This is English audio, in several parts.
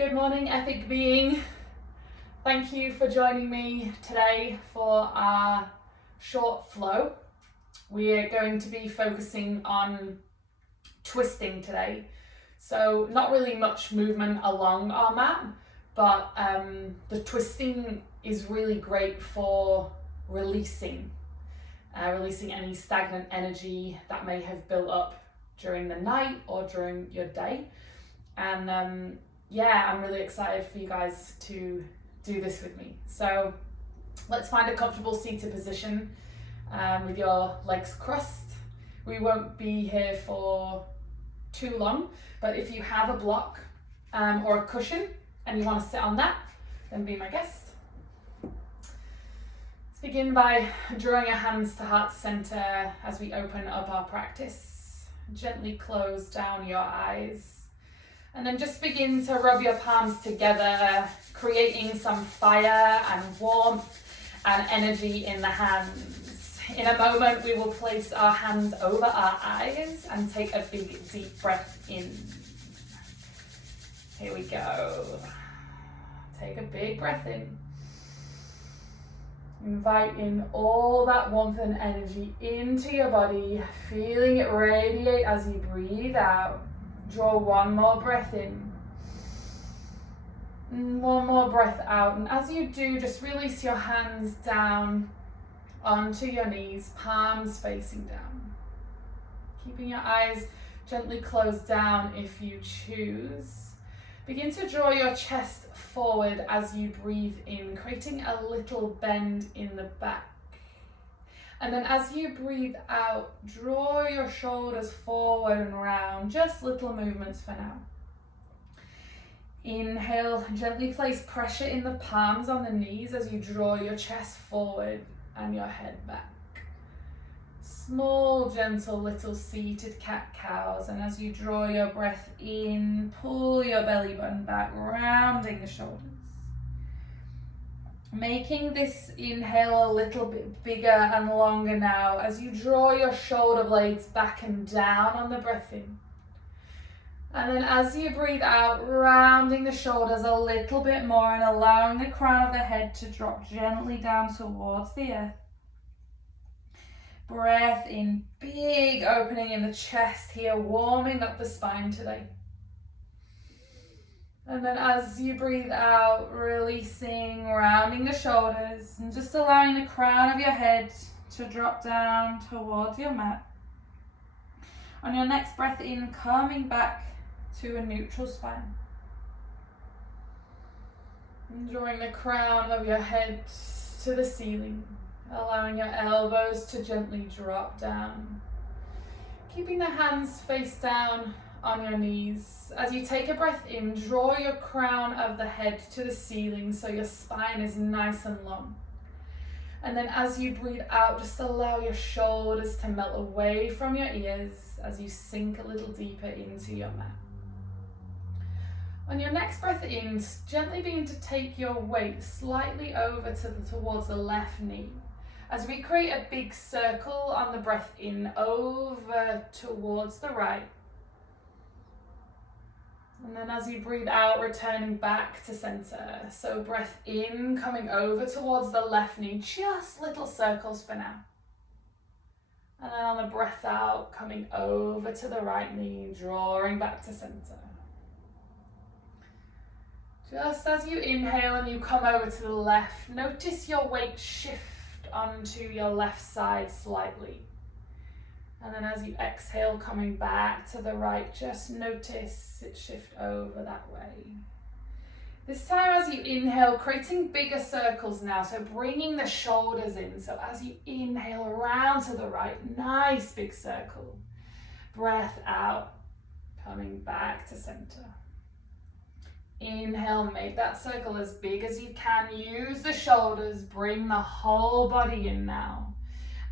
Good morning, epic being. Thank you for joining me today for our short flow. We are going to be focusing on twisting today. So not really much movement along our mat, but the twisting is really great for releasing any stagnant energy that may have built up during the night or during your day. And I'm really excited for you guys to do this with me. So let's find a comfortable seated position with your legs crossed. We won't be here for too long, but if you have a block or a cushion and you want to sit on that, then be my guest. Let's begin by drawing your hands to heart center as we open up our practice. Gently close down your eyes. And then just begin to rub your palms together, creating some fire and warmth and energy in the hands. In a moment, we will place our hands over our eyes and take a big, deep breath in. Here we go. Take a big breath in. Invite in all that warmth and energy into your body, feeling it radiate as you breathe out. Draw one more breath in, and one more breath out. And as you do, just release your hands down onto your knees, palms facing down. Keeping your eyes gently closed down if you choose. Begin to draw your chest forward as you breathe in, creating a little bend in the back. And then as you breathe out, draw your shoulders forward and round, just little movements for now. Inhale, gently place pressure in the palms on the knees as you draw your chest forward and your head back. Small, gentle, little seated cat-cows. And as you draw your breath in, pull your belly button back, rounding the shoulders. Making this inhale a little bit bigger and longer now as you draw your shoulder blades back and down on the breath in. And then as you breathe out, rounding the shoulders a little bit more and allowing the crown of the head to drop gently down towards the earth. Breath in, big opening in the chest here, warming up the spine today. And then as you breathe out, releasing, rounding the shoulders and just allowing the crown of your head to drop down towards your mat. On your next breath in, coming back to a neutral spine. And drawing the crown of your head to the ceiling, allowing your elbows to gently drop down. Keeping the hands face down on your knees. As you take a breath in, draw your crown of the head to the ceiling so your spine is nice and long. And then as you breathe out, just allow your shoulders to melt away from your ears as you sink a little deeper into your mat. On your next breath in, gently begin to take your weight slightly over towards the left knee as we create a big circle on the breath in, over towards the right. And then as you breathe out, returning back to center. So breath in, coming over towards the left knee, just little circles for now. And then on the breath out, coming over to the right knee, drawing back to center. Just as you inhale and you come over to the left, notice your weight shift onto your left side slightly. And then as you exhale, coming back to the right, just notice it shift over that way. This time as you inhale, creating bigger circles now, so bringing the shoulders in. So as you inhale around to the right, nice big circle. Breath out, coming back to center. Inhale, make that circle as big as you can. Use the shoulders, bring the whole body in now.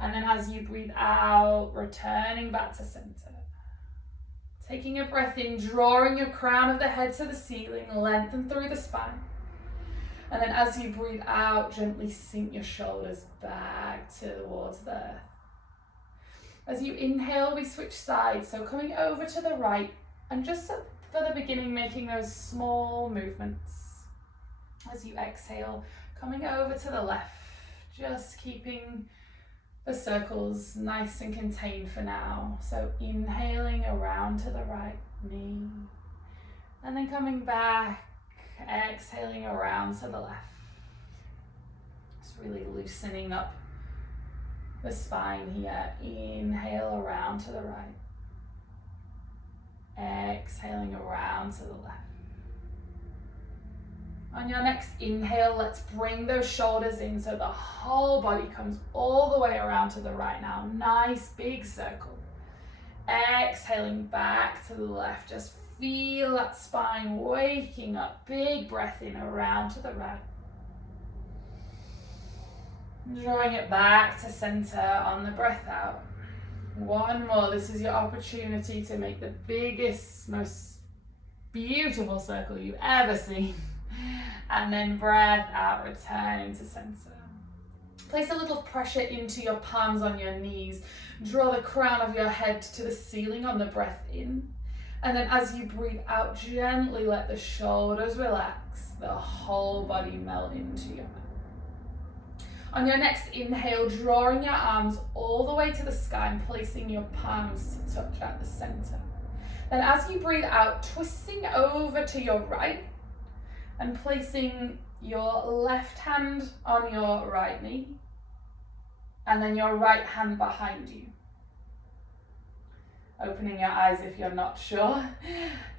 And then as you breathe out, returning back to center. Taking a breath in, drawing your crown of the head to the ceiling, lengthen through the spine. And then as you breathe out, gently sink your shoulders back towards the earth. As you inhale, we switch sides. So coming over to the right and just for the beginning, making those small movements as you exhale, coming over to the left, just keeping the circles nice and contained for now. So inhaling around to the right knee, and then coming back, exhaling around to the left. Just really loosening up the spine here. Inhale around to the right. Exhaling around to the left. On your next inhale, let's bring those shoulders in so the whole body comes all the way around to the right now. Nice big circle. Exhaling back to the left. Just feel that spine waking up. Big breath in around to the right. Drawing it back to center on the breath out. One more. This is your opportunity to make the biggest, most beautiful circle you've ever seen. And then breath out, returning to center. Place a little pressure into your palms on your knees. Draw the crown of your head to the ceiling on the breath in. And then as you breathe out, gently let the shoulders relax, the whole body melt into your mouth. On your next inhale, drawing your arms all the way to the sky and placing your palms to touch at the center. Then as you breathe out, twisting over to your right and placing your left hand on your right knee and then your right hand behind you. Opening your eyes if you're not sure.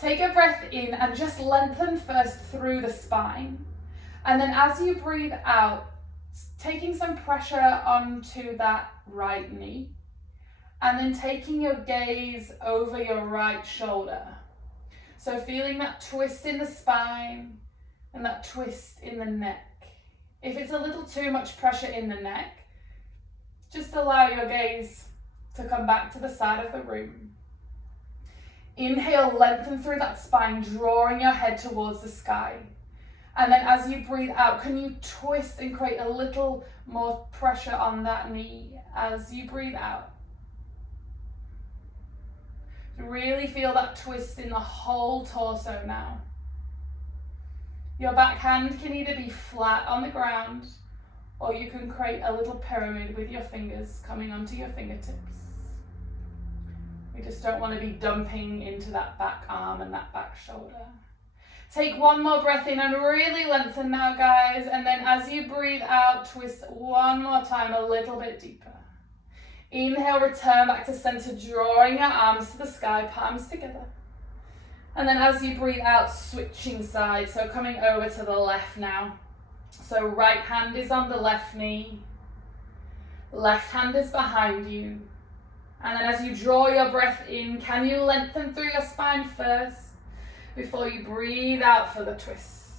Take a breath in and just lengthen first through the spine. And then as you breathe out, taking some pressure onto that right knee. And then taking your gaze over your right shoulder. So feeling that twist in the spine and that twist in the neck. If it's a little too much pressure in the neck, just allow your gaze to come back to the side of the room. Inhale, lengthen through that spine, drawing your head towards the sky. And then as you breathe out, can you twist and create a little more pressure on that knee as you breathe out? Really feel that twist in the whole torso now. Your back hand can either be flat on the ground or you can create a little pyramid with your fingers coming onto your fingertips. We just don't want to be dumping into that back arm and that back shoulder. Take one more breath in and really lengthen now, guys. And then as you breathe out, twist one more time, a little bit deeper. Inhale, return back to center, drawing your arms to the sky, palms together. And then as you breathe out, switching sides. So coming over to the left now. So right hand is on the left knee. Left hand is behind you. And then as you draw your breath in, can you lengthen through your spine first before you breathe out for the twist?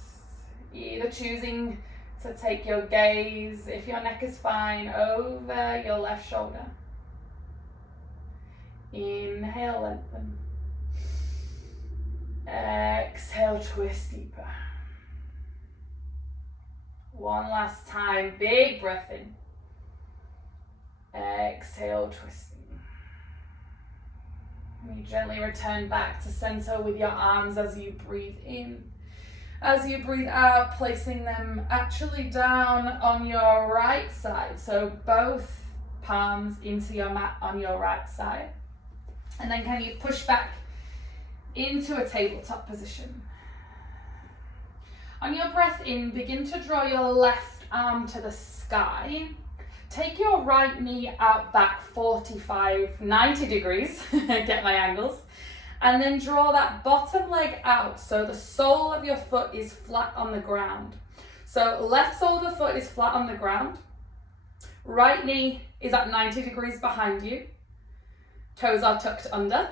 Either choosing to take your gaze, if your neck is fine, over your left shoulder. Inhale, lengthen. Exhale, twist deeper. One last time, big breath in. Exhale, twisting. And you gently return back to center with your arms as you breathe in. As you breathe out, placing them actually down on your right side. So both palms into your mat on your right side. And then can you push back into a tabletop position? On your breath in, begin to draw your left arm to the sky. Take your right knee out back 90 degrees, get my angles, and then draw that bottom leg out so the sole of your foot is flat on the ground. So left sole of the foot is flat on the ground, right knee is at 90 degrees behind you, toes are tucked under,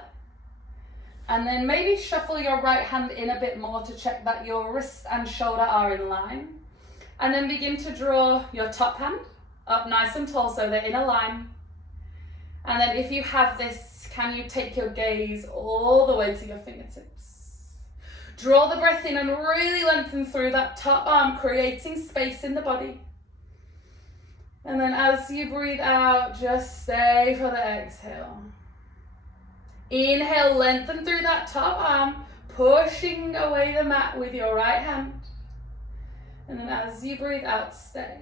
and then maybe shuffle your right hand in a bit more to check that your wrist and shoulder are in line, and then begin to draw your top hand up nice and tall so they're in a line. And then if you have this, can you take your gaze all the way to your fingertips? Draw the breath in and really lengthen through that top arm, creating space in the body. And then as you breathe out, just stay for the exhale. Inhale, lengthen through that top arm, pushing away the mat with your right hand. And then as you breathe out, stay.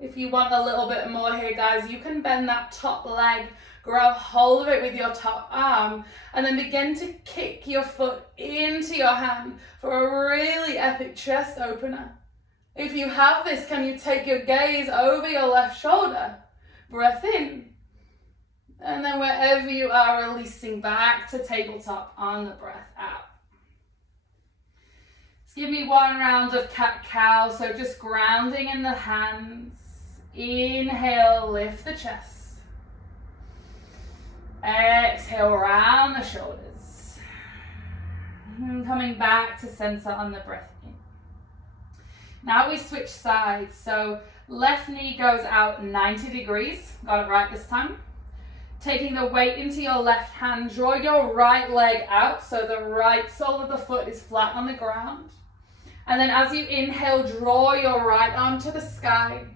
If you want a little bit more here, guys, you can bend that top leg, grab hold of it with your top arm, and then begin to kick your foot into your hand for a really epic chest opener. If you have this, can you take your gaze over your left shoulder? Breath in. And then wherever you are, releasing back to tabletop on the breath out. Let's give me one round of cat-cow. So just grounding in the hands. Inhale, lift the chest. Exhale, round the shoulders. And coming back to center on the breath in. Now we switch sides. So left knee goes out 90 degrees. Got it right this time. Taking the weight into your left hand, draw your right leg out so the right sole of the foot is flat on the ground. And then as you inhale, draw your right arm to the sky.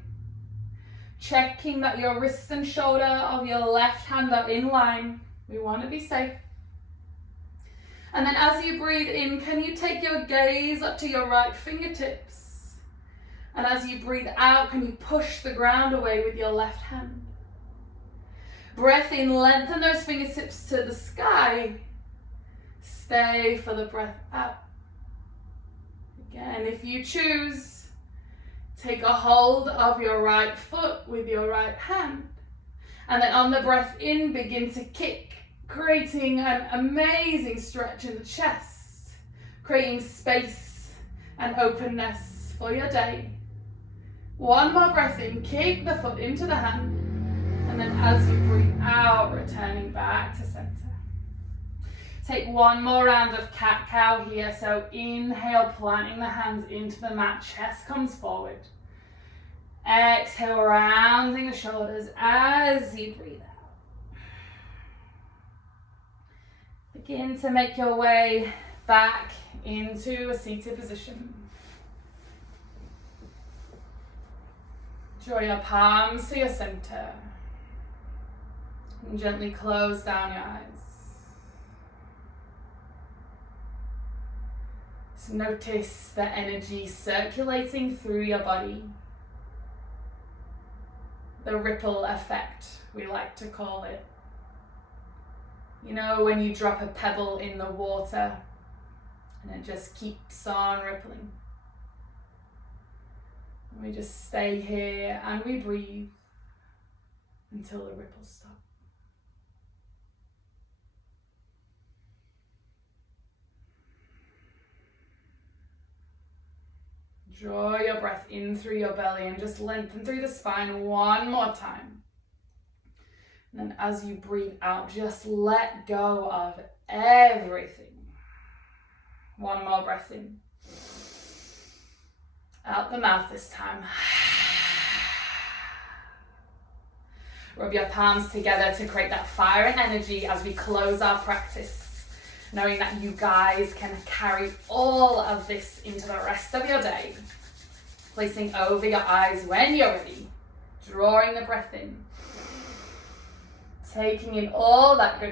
Checking that your wrist and shoulder of your left hand are in line. We want to be safe. And then as you breathe in, can you take your gaze up to your right fingertips? And as you breathe out, can you push the ground away with your left hand? Breath in, lengthen those fingertips to the sky. Stay for the breath out. Again, if you choose, take a hold of your right foot with your right hand. And then on the breath in, begin to kick, creating an amazing stretch in the chest, creating space and openness for your day. One more breath in, kick the foot into the hand. And then as you breathe out, returning back to center. Take one more round of cat-cow here. So inhale, planting the hands into the mat, chest comes forward. Exhale, rounding the shoulders as you breathe out. Begin to make your way back into a seated position. Draw your palms to your center. And gently close down your eyes. So notice the energy circulating through your body. The ripple effect, we like to call it. You know, when you drop a pebble in the water and it just keeps on rippling. And we just stay here and we breathe until the ripples stop. Draw your breath in through your belly and just lengthen through the spine one more time. And then as you breathe out, just let go of everything. One more breath in. Out the mouth this time. Rub your palms together to create that fire and energy as we close our practice. Knowing that you guys can carry all of this into the rest of your day. Placing over your eyes when you're ready. Drawing the breath in. Taking in all that good